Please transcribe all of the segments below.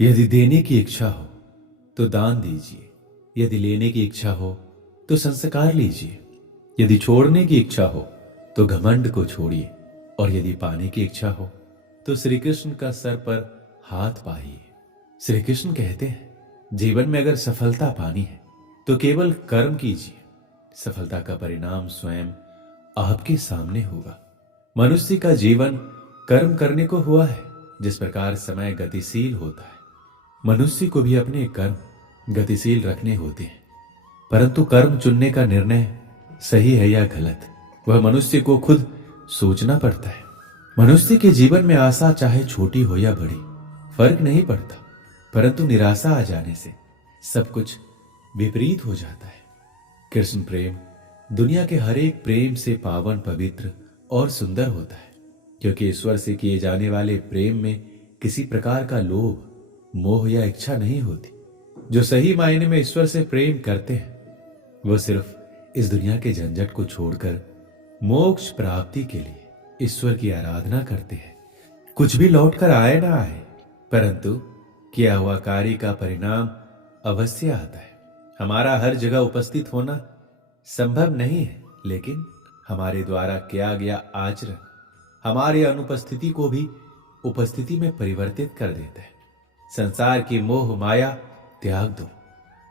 यदि देने की इच्छा हो तो दान दीजिए, यदि लेने की इच्छा हो तो संस्कार लीजिए, यदि छोड़ने की इच्छा हो तो घमंड को छोड़िए, और यदि पाने की इच्छा हो तो श्री कृष्ण का सर पर हाथ पाइए। श्री कृष्ण कहते हैं, जीवन में अगर सफलता पानी है तो केवल कर्म कीजिए। सफलता का परिणाम स्वयं आपके सामने होगा। मनुष्य का जीवन कर्म करने को हुआ है। जिस प्रकार समय गतिशील होता है, मनुष्य को भी अपने कर्म गतिशील रखने होते हैं, परंतु कर्म चुनने का निर्णय सही है या गलत, वह मनुष्य को खुद सोचना पड़ता है। मनुष्य के जीवन में आशा चाहे छोटी हो या बड़ी, फर्क नहीं पड़ता, परंतु निराशा आ जाने से सब कुछ विपरीत हो जाता है। कृष्ण प्रेम दुनिया के हर एक प्रेम से पावन, पवित्र और सुंदर होता है, क्योंकि ईश्वर से किए जाने वाले प्रेम में किसी प्रकार का लोभ, मोह या इच्छा नहीं होती। जो सही मायने में ईश्वर से प्रेम करते हैं वो सिर्फ इस दुनिया के झंझट को छोड़कर मोक्ष प्राप्ति के लिए ईश्वर की आराधना करते हैं। कुछ भी लौट कर आए ना आए, परंतु किया हुआ कार्य का परिणाम अवश्य आता है। हमारा हर जगह उपस्थित होना संभव नहीं है, लेकिन हमारे द्वारा किया गया आचरण हमारी अनुपस्थिति को भी उपस्थिति में परिवर्तित कर देता है। संसार की मोह माया त्याग दो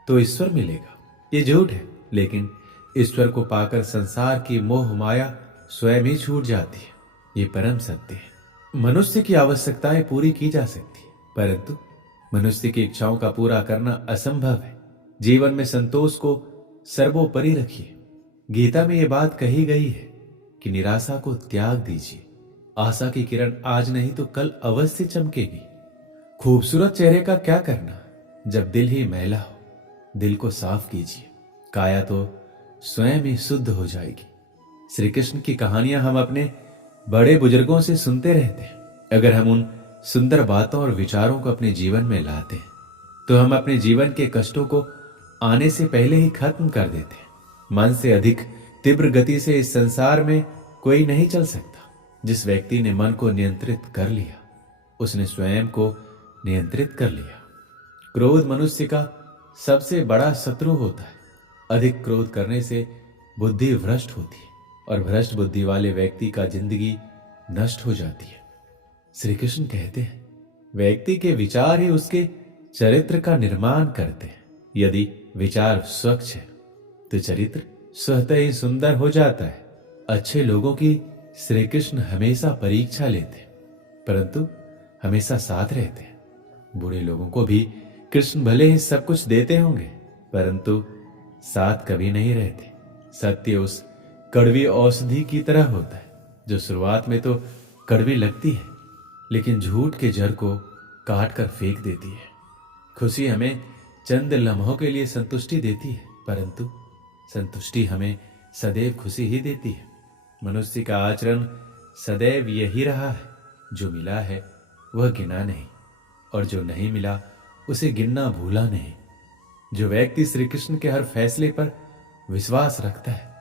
तो ईश्वर मिलेगा, ये झूठ है, लेकिन ईश्वर को पाकर संसार की मोह माया स्वयं ही छूट जाती है, ये परम सत्य है। मनुष्य की आवश्यकताएं पूरी की जा सकती है, परंतु मनुष्य की इच्छाओं का पूरा करना असंभव है। जीवन में संतोष को सर्वोपरि रखिए। गीता में यह बात कही गई है कि निराशा को त्याग दीजिए। आशा की किरण आज नहीं तो कल अवश्य चमकेगी। खूबसूरत चेहरे का क्या करना जब दिल ही मैला हो। दिल को साफ कीजिए, काया तो स्वयं ही शुद्ध हो जाएगी। श्री कृष्ण की कहानियां हम अपने बड़े बुजुर्गों से सुनते रहते हैं। अगर हम उन सुंदर बातों और विचारों को अपने जीवन में लाते हैं तो हम अपने जीवन के कष्टों को आने से पहले ही खत्म कर देते हैं। मन से अधिक तीव्र गति से इस संसार में कोई नहीं चल सकता। जिस व्यक्ति ने मन को नियंत्रित कर लिया, उसने स्वयं को नियंत्रित कर लिया। क्रोध मनुष्य का सबसे बड़ा शत्रु होता है। अधिक क्रोध करने से बुद्धि भ्रष्ट होती है, और भ्रष्ट बुद्धि वाले व्यक्ति का जिंदगी नष्ट हो जाती है। श्री कृष्ण कहते हैं, व्यक्ति के विचार ही उसके चरित्र का निर्माण करते हैं। यदि विचार स्वच्छ है तो चरित्र स्वतः ही सुंदर हो जाता है। अच्छे लोगों की श्री कृष्ण हमेशा परीक्षा लेते हैं, परंतु हमेशा साथ रहते हैं। बुरे लोगों को भी कृष्ण भले ही सब कुछ देते होंगे, परंतु साथ कभी नहीं रहते। सत्य उस कड़वी औषधि की तरह होता है जो शुरुआत में तो कड़वी लगती है, लेकिन झूठ के जड़ को काट कर फेंक देती है। खुशी हमें चंद लम्हों के लिए संतुष्टि देती है, परंतु संतुष्टि हमें सदैव खुशी ही देती है। मनुष्य का आचरण सदैव यही रहा है, जो मिला है वह गिना नहीं, और जो नहीं मिला उसे गिनना भूला नहीं। जो व्यक्ति श्री कृष्ण के हर फैसले पर विश्वास रखता है,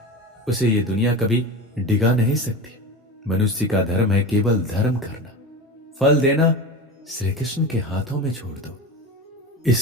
उसे ये दुनिया कभी डिगा नहीं सकती। मनुष्य का धर्म है केवल धर्म करना, फल देना श्री कृष्ण के हाथों में छोड़ दो।